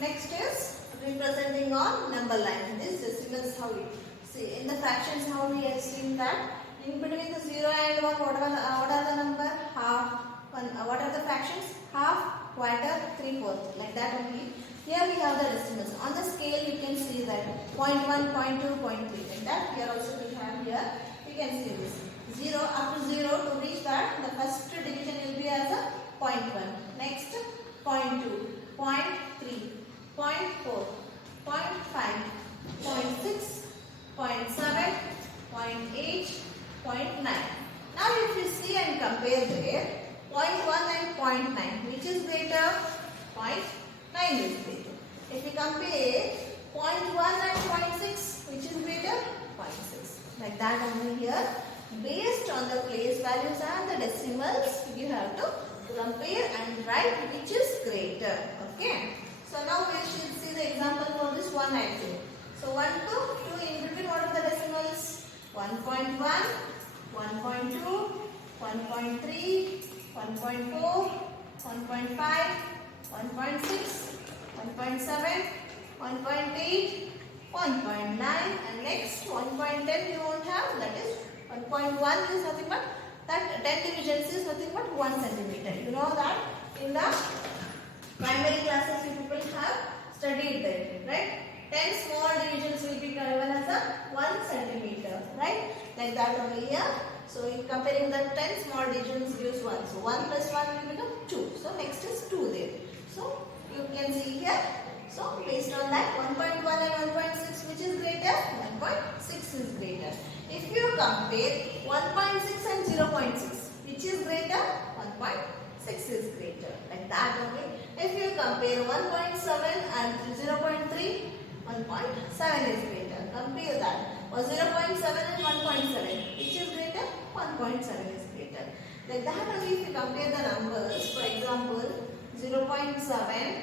Next is representing on number line. This decimals how we see in the fractions how we have seen that in between the 0 and 1 what are the number? Half. What are the fractions? Half, quarter, 3/4 like that only. Here we have the decimals. On the scale you can see that 0.1, 0.2, 0.3 like that. Here also we have here. You can see this. 0 up to 0 to reach that the first division will be as a 0.1. Next 0.2, 0.3, 0.4, 0.5, 0.6, 0.7, 0.8, 0.9. Now if you see and compare there 0.1 and 0.9 which is greater? 0.9 is greater. If you compare 0.1 and 0.6 which is greater? 0.6. Like that only here. Based on the place values and the decimals you have to compare and write which is greater. Okay. So now we should see the example for this one actually. So 1 to 2 in between what are the decimals? 1.1, 1.2, 1.3, 1.4, 1.5, 1.6, 1.7, 1.8, 1.9 and next 1.10 you won't have, that is 1.1 is nothing but that 10 divisions is nothing but 1 centimeter. You know that in the primary classes you people have studied that, right? 10 small divisions will be given as a 1 centimeter, right? Like that only here. So in comparing the 10 small divisions gives 1. So 1 plus 1 will become 2. So next is 2 there. So you can see here. So based on that 1.1 and 1.6 which is greater? 1.6 is greater. If you compare 1.6 and 0.6 which is greater? 1.6 is greater. Like that only. If you compare 1.7 and 0.3, 1.7 is greater. Compare that. Or 0.7 and 1.7 which is greater? 1.7 is greater. Like that only if you compare the numbers. For example 0.7,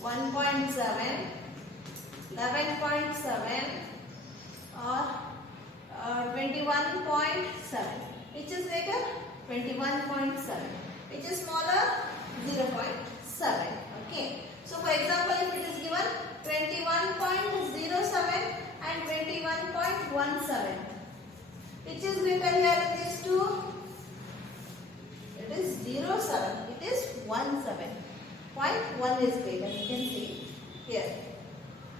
1.7, 11.7 or 21.7 which is greater? 21.7 which is smaller? 0.7. Okay. So for example if it is given 21.07 and 21.17 which is greater here in these two? It is 0.7. It is 1.7. 0.1 is greater. You can see here.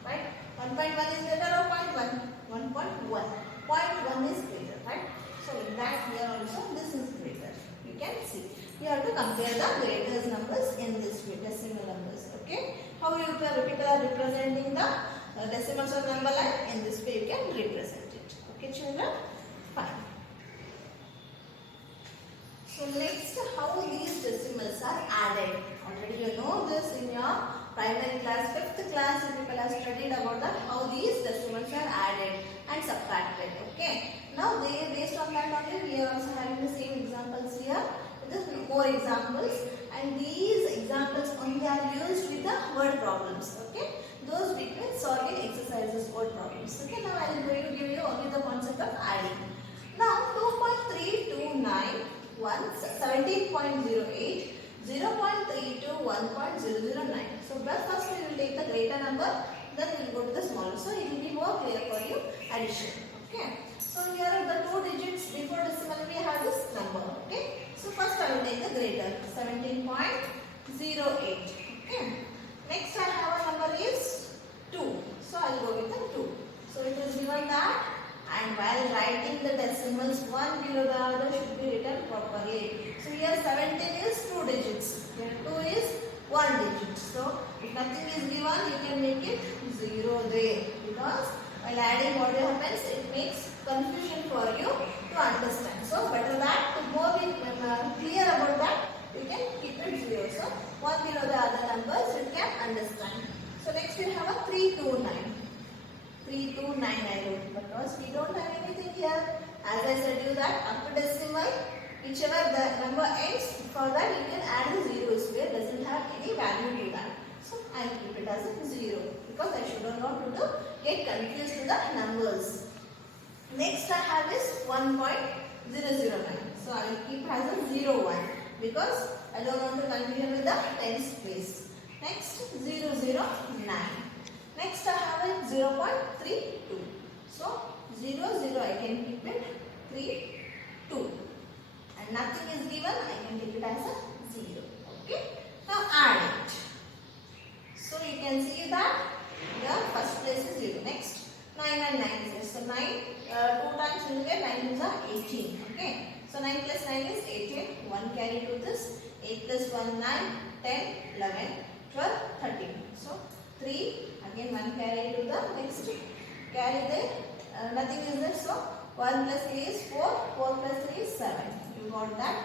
Right? 1.1 is greater or 0.1? 1.1. 0.1 is greater. Right? So in that here also this is greater. You can see. You have to compare the greatest numbers in this way, decimal numbers. Okay? How you people are representing the decimals of number line? In this way you can represent it. Okay children? Fine. So next, how these decimals are added. Already you know this in your primary class, 5th class you people have studied about that, how these decimals are added and subtracted. Okay. Now based on that only we are also having the same examples here. Just more examples, and these examples only are used with the word problems. Okay, those between solving exercises, word problems. Okay, now I am going to give you only the concept of adding. Now 2.329 17.08 0.32 1.009. So first we will take the greater number, then we will go to the smaller. So it will be more clear for you addition. Okay. So here are the 2 digits before decimal we have this number. Okay. So first I will take the greater 17.08. Okay. Next I have a number is 2. So I will go with the 2. So it is given that, and while writing the decimals one below the other should be written properly. So here 17 is 2 digits. Here 2 is 1 digit. So if nothing is given you can make it 0 there, because while adding what happens it makes confusion for you to understand. So better that to more be clear about that you can keep it 0. So one below the other numbers you can understand. So next we have a 329. 329 I wrote because we don't have anything here. As I said you that up to decimal whichever the number ends, for that you can add the zeros where it doesn't have any value to that. So I will keep it as a 0 because I should not want to get confused with the numbers. Next I have is 1.009. So I will keep as a 01 because I don't want to continue with the tens place. Next 009. Next I have it 0.32. So 0 I can keep it 3 2. And nothing is given, I can take it as a 0. Okay. Now add it. So you can see that the first place is 0. Next 9 and 9 is there. So 9 2 times you will get 9 is 18. Okay. So 9 plus 9 is 18. 1 carry to this. 8 plus 1 9, 10, 11, 12, 13. So 3 again 1 carry to the next. Carry there. Nothing is there. So 1 plus 3 is 4. 4 plus 3 is 7. You got that?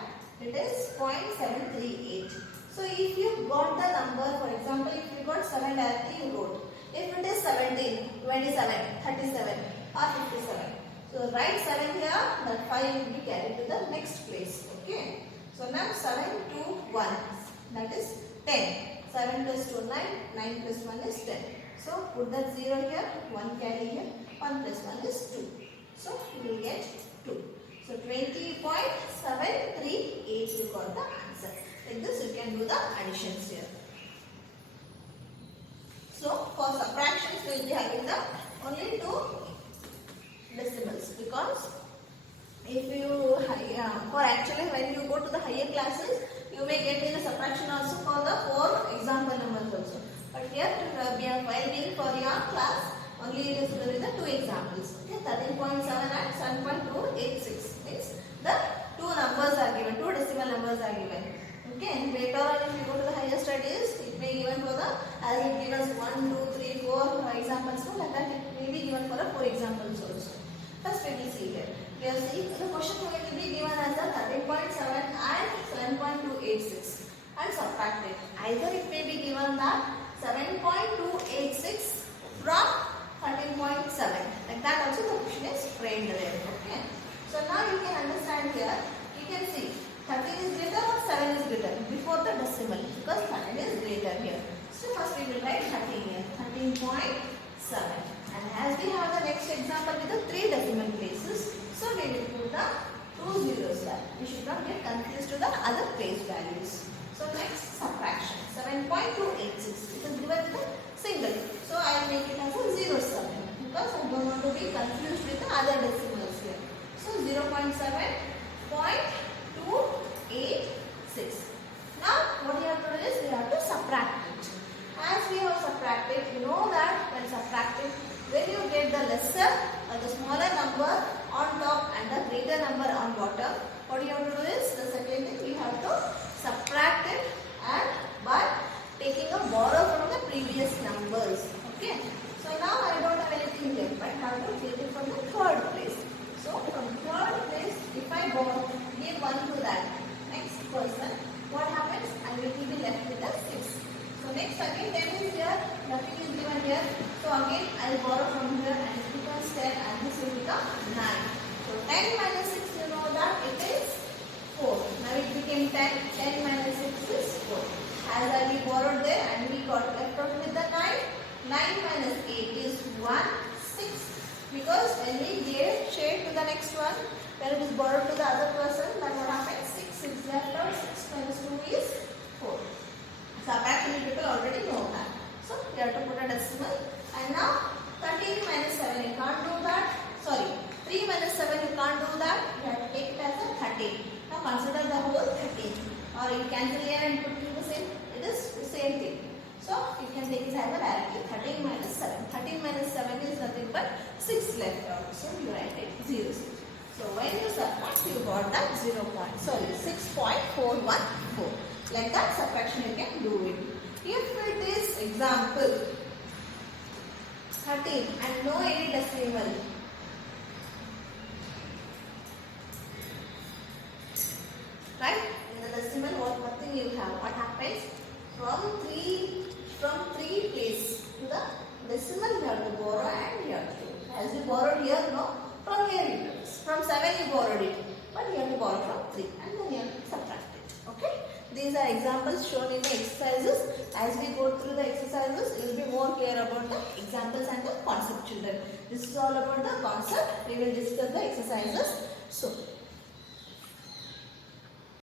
It is 0.738. So if you got the number, for example, if you got 7 directly, you wrote. If it is 17, 27, 37 or 57. So write 7 here, that 5 will be carried to the next place. Okay. So now 7 to 1, that is 10. 7 plus 2, 9, 9 plus 1 is 10. So put that 0 here, 1 carry here, 1 plus 1 is 2. So you will get 2. So 20.738 you got the answer. Like this you can do the additions here. So for subtractions we will be having the only 2 decimals, because if you for actually when you go to the higher classes you may get in the subtraction also for the 4 example numbers also. But here while being for your class only it is there is the 2 examples. Okay, 13.7 and 7.286 means the 2 numbers are given, 2 decimal numbers are given. Okay, and later on if you go to the higher studies, it may given for the, as it gives us 1, 2, 3, 4 examples, so like that it may be given for the 4 examples also. First we will see here. We will see the question will be given as a 13.7 and 7.286 and subtract it. Either it may be given that 7.286 from 13.7. Like that also the question is framed there. Okay. So now you can understand here. You can see 13 is greater or 7 is greater before the decimal, because 13 is greater here. So first we will write 13 here. 13.7. And as we have the next example with the 3 decimal places, so we will put the 2 zeros there. We should not get confused to the other place values. So next subtraction 7.286. It is given with a single. So I will make it as a 07 because I don't want to be confused with the other decimals here. So 0.7.286. Now what you have to do is we have to subtract it. As we have subtracted, you know that when subtracted, when you get the lesser or the smaller number on top and the greater number on bottom, what you have to do is the second thing we have to subtract it and by taking a borrow from the previous numbers. Okay. So now I don't have anything here, but I have to take it from the third place. So from third place, if I give 1 to that next person, what happens? I will be left with a 6. So next again 10 is here, nothing is given here. So again I will borrow from here and it becomes 10 and this will become 9. So 10 minus 6 you know that it is 4. Now it became 10. 10 minus 6 is 4. As I we borrowed there and we got left out with the 9. 9 minus 8 is 1. 6. Because when we gave shade to the next one, when it is borrowed to the other person, then what happens? 6 is left out. 6 minus 2 is 4. Subtraction people already know that. So you have to put a decimal. And now 13 minus 7 you can't do that. Sorry, 3 minus 7 you can't do that. You have to take it as a 13. Now consider the whole 13. Or you cancel here and put it the same. It is the same thing. So you can take it as a directly 13 minus 7. 13 minus 7 is nothing but 6 left out. So you write it 0. So when you subtract you got that 6.414. Like that subtraction you can do it. If it is example 13 and no any decimal, right? In the decimal what thing you have? What happens? From 3 place to the decimal you have to borrow and you have to. As you borrowed here, no? From here you have. From 7 you borrowed it. But you have to borrow from 3 and then you have to subtract it. Okay? These are examples shown in the exercises. As we go through the exercises, you will be more clear about the examples and the concept children. This is all about the concept. We will discuss the exercises soon.